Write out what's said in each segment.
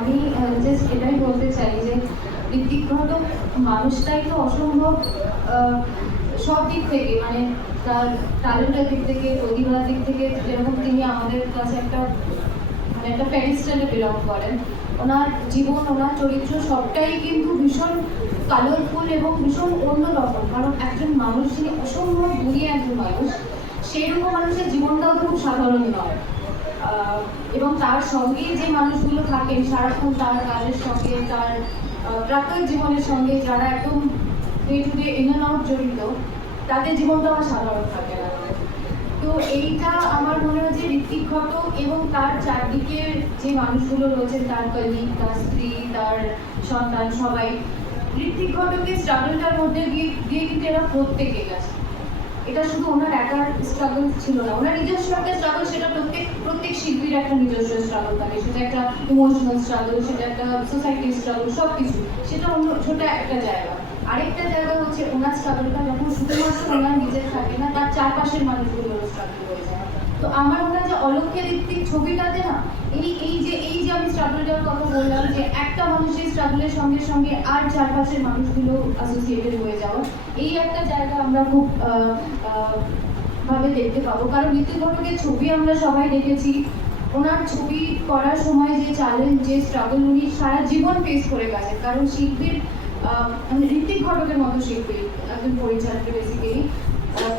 আমি জাস্ট এটাই বলতে চাই যে ঋত্বিক ঘটক মানুষটাই তো অসম্ভব সব দিক থেকে মানে তার ট্যালেন্টের দিক থেকে, প্রতিভার দিক থেকে, যেরকম তিনি আমাদের কাছে একটা মানে একটা প্যারিস্টাইলে বিলং করেন, ওনার জীবন, ওনার চরিত্র সবটাই কিন্তু ভীষণ কালারফুল এবং ভীষণ অন্যরকম কারণ একজন মানুষ, যিনি অসম্ভব দুনিয়া একজন মানুষ, সেই রকম মানুষের জীবনটাও খুব সাধারণ নয়। এবং তার সঙ্গে যে মানুষগুলো থাকেন, সারাক্ষণ তার কাজের সঙ্গে, তার প্রাত্যহিক জীবনের সঙ্গে যারা একদম day to day in and out জড়িত, তাদের জীবনটা আমার সাধারণ থাকে না। তো এইটা আমার মনে হয় যে ঋত্বিক ঘটক এবং তার চারদিকে যে মানুষগুলো রয়েছেন, তার কলিগ, তার স্ত্রী, তার সন্তান, সবাই, ঋত্বিক ঘটকের স্ট্রাগলটার মধ্যে দিয়ে দিয়ে কিন্তু এরা প্রত্যেকে গেছে। এটা শুধু ওনার একার স্ট্রাগল ছিল না, ওনার নিজস্ব একটা স্ট্রাগল সেটা প্রত্যেক প্রত্যেক শিল্পীর একটা নিজস্ব স্ট্রাগল থাকে। সেটা একটা ইমোশনাল স্ট্রাগল সেটা একটা সোসাইটির স্ট্রাগল সব কিছু সেটা অন্য ছোট একটা জায়গা। আরেকটা জায়গা হচ্ছে ওনার স্ট্রাগলটা যখন শুধুমাত্র ওনার নিজের থাকে না, তার চারপাশের মানুষগুলোর স্ট্রাগল হয়ে যায়। তো আমার হয় যে অলক্ষ্যের ঋত্বিক ছবিটাতে না, এই এই যে এই যে আমি স্ট্রাগলটার কথা বললাম যে একটা মানুষের স্ট্রাগলের সঙ্গে সঙ্গে আর চারপাশের মানুষগুলো অ্যাসোসিয়েটেড হয়ে যাওয়া এই একটা জায়গা আমরা খুব ভাবে দেখতে পাবো। কারণ ঋতিক ঘটকের ছবি আমরা সবাই দেখেছি। ওনার ছবি করার সময় যে চ্যালেঞ্জ যে স্ট্রাগল উনি সারা জীবন ফেস করে গেছেন। কারণ শিল্পীর মানে ঋতিক ঘটকের মতো শিল্পী, একজন পরিচালক বেসিক্যালি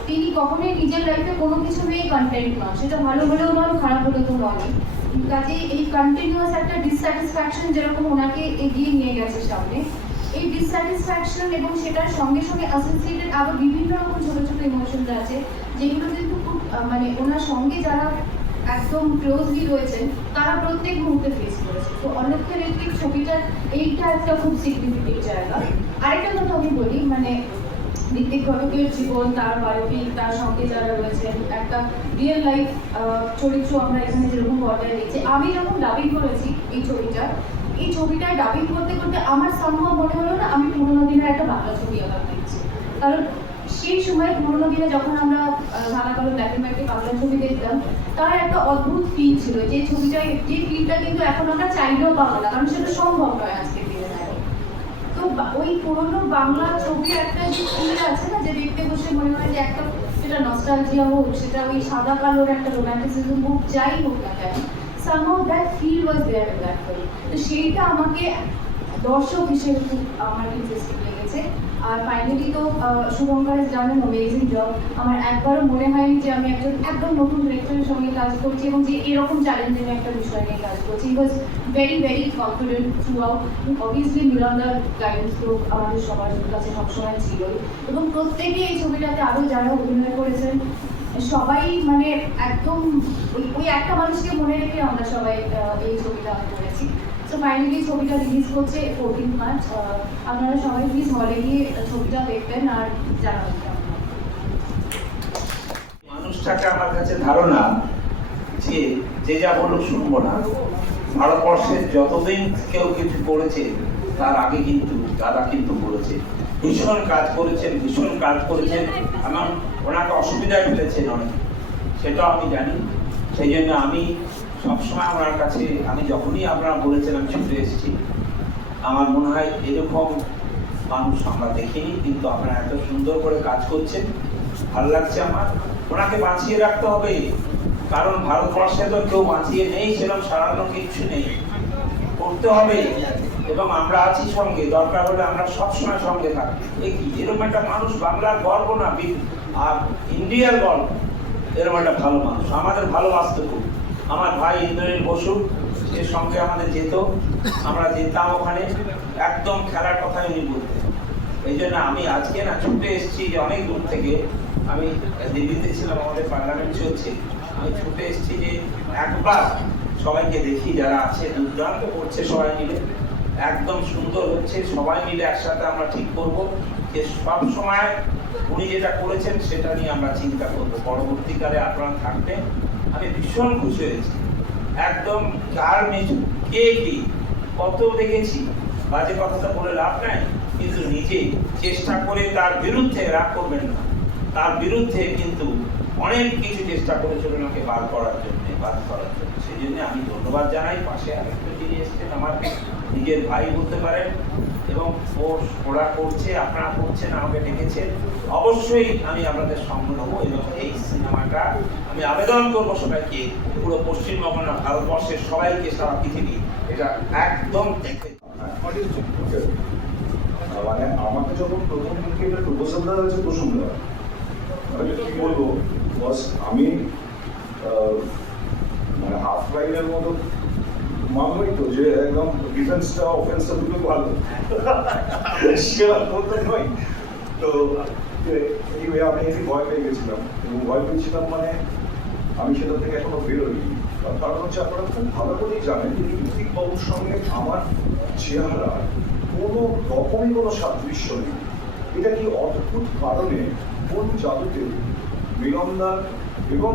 তিনি কখনোই নিজের লাইফে কোনো কিছু নিয়ে কন্টেন্ট নন। সেটা ভালো হলেও নয়, খারাপ হলেও তো নয় কাজে এই কন্টিনিউয়াস একটা ডিসস্যাটিসফ্যাকশন যেরকম ওনাকে এগিয়ে নিয়ে গেছে সামনে এই ডিসস্যাটিসফ্যাকশন এবং সেটার সঙ্গে সঙ্গে অ্যাসোসিয়েটেড আরও বিভিন্ন রকম ছোট ছোট ইমোশনস আছে, যেগুলো কিন্তু খুব মানে ওনার সঙ্গে যারা একদম ক্লোজলি রয়েছেন, তারা প্রত্যেক মুহূর্তে ফেস করেছে। তো অলক্ষ্যের একটি ছবিটার এইটা একটা খুব সিগনিফিকেন্ট জায়গা। আরেকটা কথা আমি বলি মানে ঋত্বিক ঘটকের জীবন, তার বায়োপিক, তার সঙ্গে যারা রয়েছেন, একটা রিয়েল লাইফ চরিত্র আমরা এখানে যেরকম বজায় দেখছি, আমি যখন ডাবিং করেছি এই ছবিটা এই ছবিটা ডাবিং করতে করতে আমার সম্ভব মনে হলো না আমি পুরোনো দিনের একটা বাংলা ছবি আবার দেখছি। কারণ সেই সময় পুরোনো দিনে যখন আমরা সাদা কালো ব্ল্যাক অ্যান্ড হোয়াইটে বাংলা ছবি দেখতাম, তার একটা অদ্ভুত ফিল ছিল যে ছবিটা যে ফিলটা কিন্তু এখন আমরা চাইলেও পাবো না, কারণ সেটা সম্ভব নয় আজকে দিনে তো ওই পুরোনো বাংলা ছবির একটা যে ফিল আছে না, যে দেখতে বসে মনে হয় যে একটা, সেটা নস্টালজিয়া হোক, সেটা ওই সাদা কালোর একটা রোমান্টিসিজম হোক, যাই হোক না কেন somehow that feel was there in that film. তো সেইটা আমাকে দর্শক হিসেবে খুব আমার ইন্টারেস্টিং লেগেছে। আর ফাইনালি তো শুভঙ্কর জানেন অ্যামেজিং জব আমার একবারও মনে হয়নি যে আমি একজন একদম নতুন ডিরেক্টরের সঙ্গে কাজ করছি এবং যে এরকম চ্যালেঞ্জিং একটা বিষয় নিয়ে কাজ করছি। Was very very confident throughout obviously মিরান্ডার guidance তো আমাদের সবার কাছে সবসময় ছিলই। এবং প্রত্যেকে এই ছবিটাতে আরও যারা অভিনয় করেছেন সবাই মানে একদম ওই একটা মানুষকে মনে রেখে আমরা সবাই এই ছবিটা করেছি। তো ফাইনালি ছবিটা রিলিজ করছে ফোরটিন মার্চ আপনারা সবাই প্লিজ হলে গিয়ে ছবিটা দেখবেন আর জানাবেন মানুষটাকে আমার কাছে ধারণা যে যে যা বলুক শুনব না। ভারতবর্ষের যতদিন কেউ কিছু করেছে, তার আগে কিন্তু দাদা কিন্তু বলেছে ভীষণ কাজ করেছেন, ভীষণ কাজ করেছেন। আমার ওনাকে অসুবিধায় ফেলেছেন অনেক, সেটাও আমি জানি। সেই জন্য আমি সবসময় আমার কাছে, আমি যখনই আপনারা বলেছেন আমি ছুটে এসেছি, আমার মনে হয় এরকম মানুষ আমরা দেখিনি, কিন্তু আপনারা এত সুন্দর করে কাজ করছেন। ভালো লাগছে আমার। ওনাকে বাঁচিয়ে রাখতে হবে, কারণ ভারতবর্ষে তো কেউ বাঁচিয়ে নেই, সেরকম সারানো কিছু নেই। করতে হবে। এবং আমরা আছি সঙ্গে, দরকার হলে আমরা সবসময় সঙ্গে থাকি। এরকম একটা মানুষ বাংলার গর্ব না আর ইন্ডিয়ার গর্ব এরকম একটা ভালো মানুষ। আমাদের ভালোবাসতে খুব। আমার ভাই ইন্দ্রনীল বসু, সে সঙ্গে আমাদের যেত। আমরা যেতাম ওখানে। একদম খেলার কথাই উনি বলতেন। এই জন্য আমি আজকে না ছুটে এসেছি যে অনেক দূর থেকে। আমি দিল্লিতে ছিলাম, আমাদের পার্লামেন্ট চলছে। আমি ছুটে এসেছি যে একবার সবাইকে দেখি যারা আছে, দুর্দান্ত করছে সবাই মিলে। একদম সুন্দর হচ্ছে, সবাই মিলে একসাথে আমরা ঠিক করব। যে সব সময় উনি যেটা করেছেন, সেটা নিয়ে আমরা চিন্তা করব। পরবর্তীকালে আপনারা থাকবেন। আমি ভীষণ খুশি হয়েছি। একদম কার নিচু কে কি, কত দেখেছি, বাজে কথাটা বলে লাভ নাই, কিন্তু নিজে চেষ্টা করে তার বিরুদ্ধে রাগ করবেন না। তার বিরুদ্ধে কিন্তু অনেক কিছু চেষ্টা করেছিল ওনাকে বার করার জন্য বাদ করার জন্য। সেই জন্য আমি ধন্যবাদ জানাই। পাশে আরেকটা যিনি এসছেন আমার নিজের ভাই বলতে পারেন, এবং ওরা করছে, আপনারা করছেন, আমাকে ডেকেছেন। অবশ্যই আমি আপনাদের সঙ্গে নেব এবং এই সিনেমাটা আমি আবেদন করব সবাইকে। পুরো পশ্চিমবঙ্গ না ভারতবর্ষের সবাইকে, সারা পৃথিবী এটা একদম দেখে মানে আমাকে যখন প্রথম প্রপোজাল দেওয়া হয়েছে দেওয়া মানে কি বলব? বস আমি মানে হাফ লাইনের মতো মানবই তো যে একদম ডিফেন্সটা অফেন্সটা দুটো ভালো। সেরকম তো নয়। তো anyway, আমি একটু ভয় পেয়ে গেছিলাম। এবং ভয় পেয়েছিলাম মানে আমি সেটা থেকে এখনও বেরোইনি। কারণ হচ্ছে আপনারা খুব ভালো করেই জানেন যে ঋত্বিক বাবুর সঙ্গে আমার চেহারা কোনো রকমই কোনো সাদৃশ্য নেই। এটা কি অদ্ভুত কারণে কোন জাদুতে মিলনদার এবং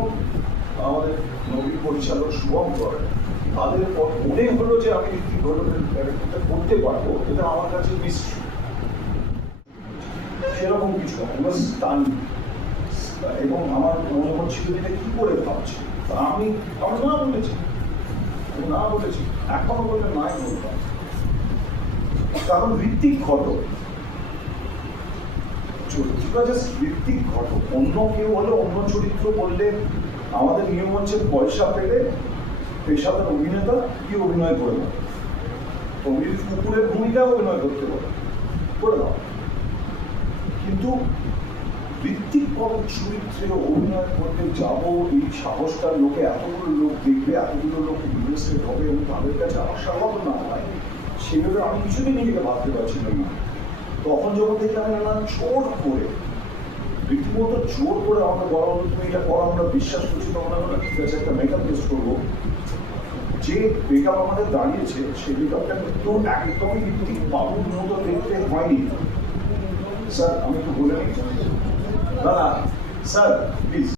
আমাদের নবীন পরিচালক শুভম করেন তাদের মনে হলো যে আমি ঋত্বিক ঘটকের ক্যারেক্টারটা করতে পারব, এটা আমার কাছে মিস্ট্রি সেরকম কিছু এবং আমার মনে হচ্ছিল এটা কি করে ভাবছে? আমি আমি না বলেছি। আমি না বলেছি, এখনও বলে নাই বলতাম কারণ ঋত্বিক ঘটক চরিত্রটা জাস্ট ঋত্বিক ঘটক। অন্য কেউ হলে অন্য চরিত্র করলে আমাদের নিয়ম হচ্ছে পয়সা পেলে পেশাদার অভিনেতা কি অভিনয় করে না তুমি কুকুরের ভূমিকা অভিনয় করতে পারো, করে দাও। কিন্তু ঋত্বিক বাবুর চরিত্রে অভিনয় করতে যাব, এই সাহসটার লোকে, এতগুলো লোক দেখবে, এতগুলো লোক ইনভেস্টেড হবে এবং তাদের কাছে আশাবাদ না হয়, সেভাবে আমি কিছুতেই নিজেকে ভাবতে পারছিলাম না। তখন যখন দেখলাম না জোর করে, রীতিমতো জোর করে আমাকে বলা হলো, তুমি এটা করো, আমরা বিশ্বাস করছি তখন আমরা ঠিক আছে, একটা মেকআপ টেস্ট করব। যে মেকআপ আমাদের দাঁড়িয়েছে, সেই মেকআপটা কিন্তু একদমই ঋত্বিক বাবুর মতো দেখতে হয়নি। স্যার, আমি একটু বলে নিই। না স্যার প্লিজ